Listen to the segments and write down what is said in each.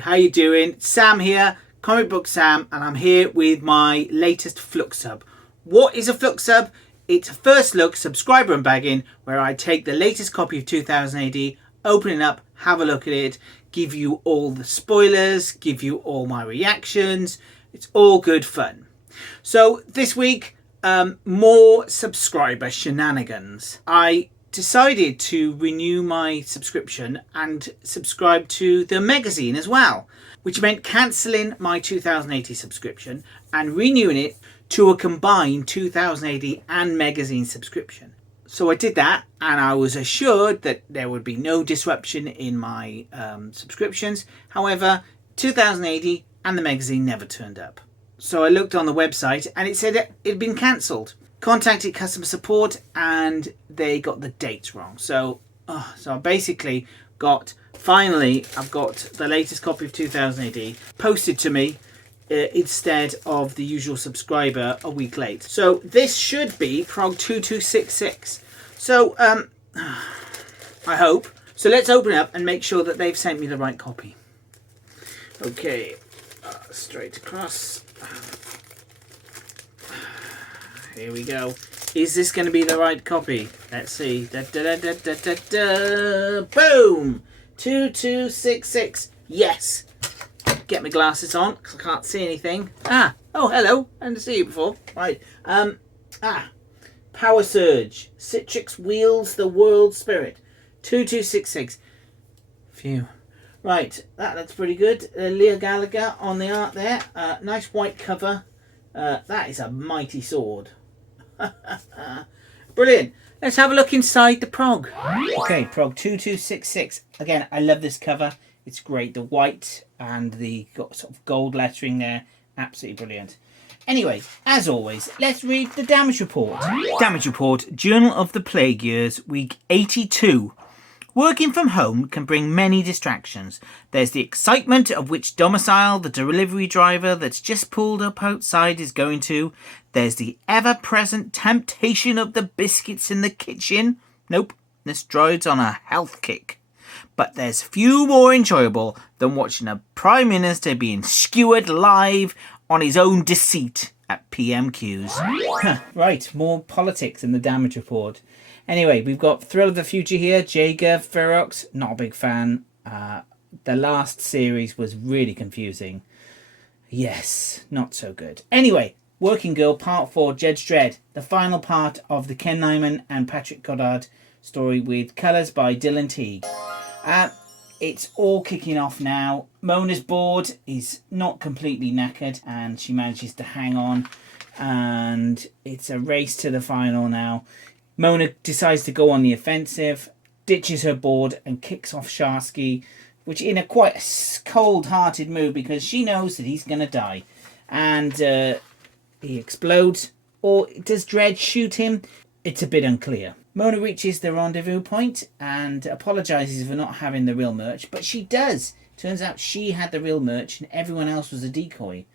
how you doing? Sam here, Comic Book Sam, and I'm here with my latest Flux Sub. What is a Flux Sub? It's a first look subscriber unbagging where I take the latest copy of 2000 AD, open it up, have a look at it, give you all the spoilers, give you all my reactions. It's all good fun. So this week, more subscriber shenanigans. I decided to renew my subscription and subscribe to the magazine as well, which meant cancelling my 2080 subscription and renewing it to a combined 2080 and magazine subscription. So I did that, and I was assured that there would be no disruption in my subscriptions. However, 2080 and the magazine never turned up. So I looked on the website and it said it had been cancelled. Contacted customer support and they got the dates wrong. So I basically I've got the latest copy of 2000 AD posted to me instead of the usual subscriber a week late. So this should be PROG 2266. So I hope. So let's open it up and make sure that they've sent me the right copy. Okay, straight across. Here we go. Is this going to be the right copy? Let's see. Da, da, da, da, da, da. Boom! 2266. Yes. Get my glasses on because I can't see anything. Oh, hello. I didn't see you before. Right. Power Surge. Citrix wields the world spirit. 2266. Phew. Right. That looks pretty good. Leah Gallagher on the art there. Nice white cover. That is a mighty sword. Brilliant. Let's have a look inside the PROG. Okay, PROG 2266. Again, I love this cover. It's great. The white and the sort of gold lettering there. Absolutely brilliant. Anyway, as always, let's read the damage report. Damage report, Journal of the Plague Years, week 82. Working from home can bring many distractions. There's the excitement of which domicile the delivery driver that's just pulled up outside is going to. There's the ever-present temptation of the biscuits in the kitchen. Nope, this droid's on a health kick. But there's few more enjoyable than watching a Prime Minister being skewered live on his own deceit at PMQs. Right, more politics in the damage report. Anyway, we've got Thrill of the Future here. Jaeger, Ferox, not a big fan. The last series was really confusing. Yes, not so good. Anyway, Working Girl Part 4, Judge Dredd. The final part of the Ken Nyman and Patrick Goddard story with colours by Dylan Teague. It's all kicking off now. Mona's bored. He's not completely knackered and she manages to hang on. And it's a race to the final now. Mona decides to go on the offensive, ditches her board and kicks off Sharsky, which in a quite cold-hearted move because she knows that he's going to die. And he explodes. Or does Dredd shoot him? It's a bit unclear. Mona reaches the rendezvous point and apologises for not having the real merch, but she does. Turns out she had the real merch and everyone else was a decoy.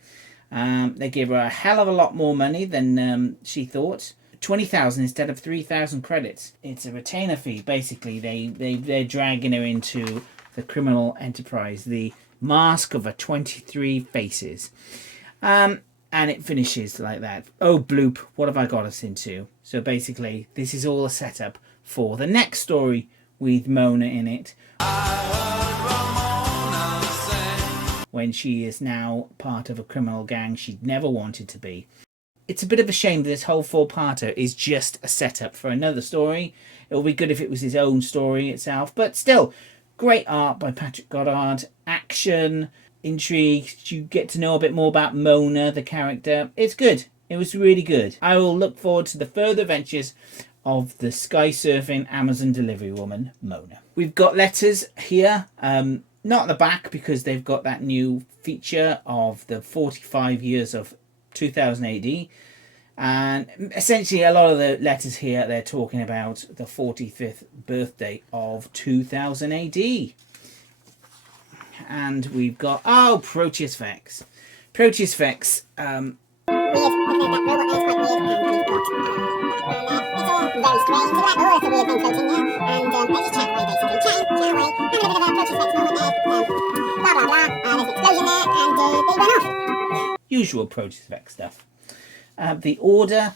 They give her a hell of a lot more money than she thought. 20,000 instead of 3,000 credits. It's a retainer fee. Basically, they're dragging her into the criminal enterprise, the Mask of a 23 Faces. And it finishes like that. Oh, bloop, what have I got us into? So basically, this is all a setup for the next story with Mona in it. When she is now part of a criminal gang she'd never wanted to be. It's a bit of a shame that this whole four-parter is just a setup for another story. It would be good if it was his own story itself. But still, great art by Patrick Goddard. Action, intrigue. You get to know a bit more about Mona, the character. It's good. It was really good. I will look forward to the further adventures of the sky-surfing Amazon delivery woman, Mona. We've got letters here. Not at the back because they've got that new feature of the 45 years of 2000 AD, and essentially a lot of the letters here they're talking about the 45th birthday of 2000 AD. And we've got Proteus Vex. Proteus Vex very strange. It's like, oh, it's a weird thing floating there. And let's just chat away, basically. Chat away. Having a bit of a approach effect moment there. And let's just chat away, basically. Chat away. Having a bit of a approach effect moment there. Blah, blah, blah. Usual Project Effect stuff. The Order,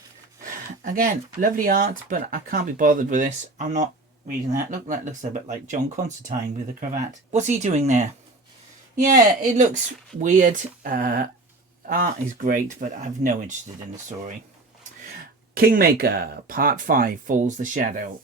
again, lovely art, but I can't be bothered with this. I'm not reading that. Look, that looks a bit like John Constantine with a cravat. What's he doing there? Yeah, it looks weird. Art is great, but I've no interest in the story. Kingmaker, Part 5, Falls the Shadow.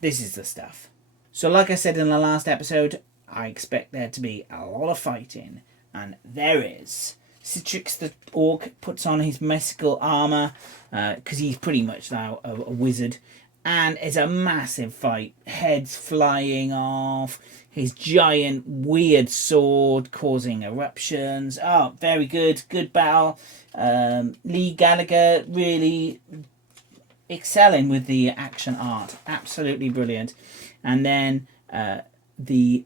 This is the stuff. So like I said in the last episode, I expect there to be a lot of fighting. And there is. Citrix the Orc puts on his mystical armour, because he's pretty much now a wizard. And it's a massive fight. Heads flying off. His giant weird sword causing eruptions. Oh, very good. Good battle. Lee Gallagher really excelling with the action art. Absolutely brilliant. And then the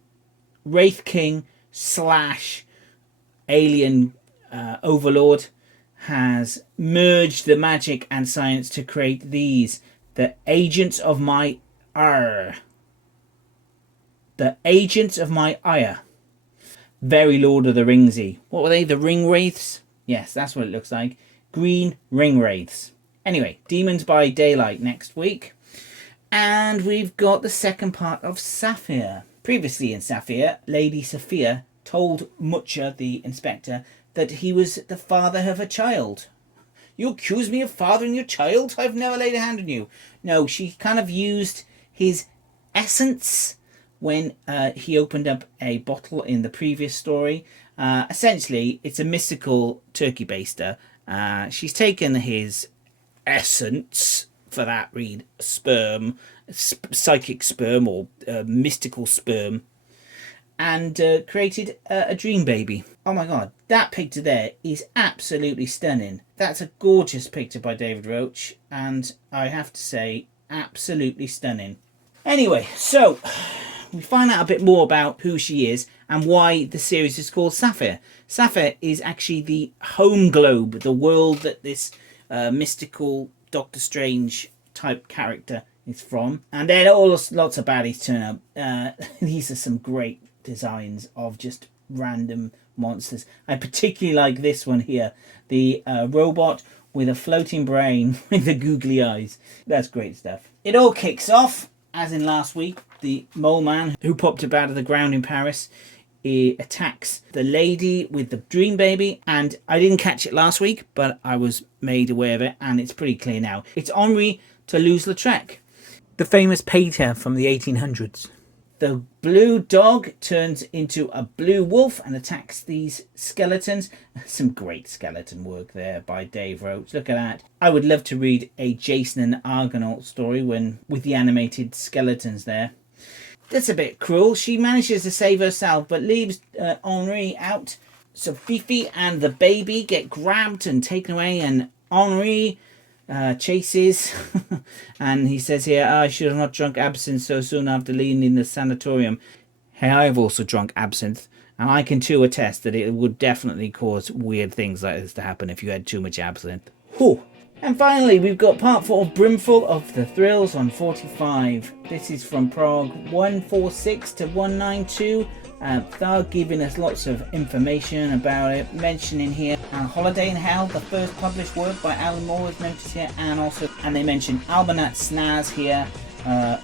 Wraith King / alien overlord has merged the magic and science to create these. The Agents of my ire. The Agents of my ire. Very Lord of the Ringsy. What were they? The Ring Wraiths? Yes, that's what it looks like. Green Ring Wraiths. Anyway, Demons by Daylight next week. And we've got the second part of Sapphire. Previously in Sapphire, Lady Sophia told Mucha, the inspector, that he was the father of a child. You accuse me of fathering your child? I've never laid a hand on you. No, she kind of used his essence when he opened up a bottle in the previous story. Essentially, it's a mystical turkey baster. She's taken his essence, for that read sperm, psychic sperm or mystical sperm, and created a dream baby. Oh my god, that picture there is absolutely stunning. That's a gorgeous picture by David Roach, and I have to say, absolutely stunning. Anyway, so we find out a bit more about who she is and why the series is called Sapphire. Sapphire is actually the home globe, the world that this mystical Doctor Strange type character is from. And then lots of baddies turn up. These are some great designs of just random monsters. I particularly like this one here, the robot with a floating brain with the googly eyes. That's great stuff. It all kicks off, as in last week, the mole man who popped up out of the ground in Paris. He attacks the lady with the dream baby, and I didn't catch it last week, but I was made aware of it, and it's pretty clear now. It's Henri Toulouse-Lautrec, the famous painter from the 1800s. The blue dog turns into a blue wolf and attacks these skeletons. Some great skeleton work there by Dave Roach. Look at that. I would love to read a Jason and Argonaut story with the animated skeletons there. That's a bit cruel. She manages to save herself but leaves Henri out. So Fifi and the baby get grabbed and taken away, and Henri chases and he says here, I should have not drunk absinthe so soon after leaving the sanatorium. Hey, I've also drunk absinthe, and I can too attest that it would definitely cause weird things like this to happen if you had too much absinthe. Whew. And finally, we've got part 4 of Brimful of the Thrills on 45. This is from PROG 146 to 192. They're giving us lots of information about it, mentioning here Holiday in Hell, the first published work by Alan Moore is noticed here, and they mention Albanat Snaz here,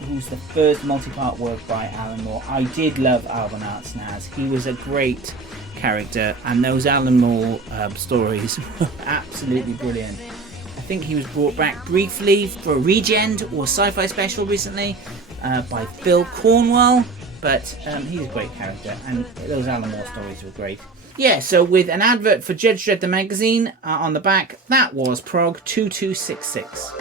who's the first multi-part work by Alan Moore. I did love Albanat Snaz. He was a great character, and those Alan Moore stories were absolutely brilliant. I think he was brought back briefly for a Regend or Sci-Fi special recently by Phil Cornwell, but he's a great character, and those Alan Moore stories were great. Yeah, so with an advert for Judge Dredd the magazine on the back, that was PROG 2266.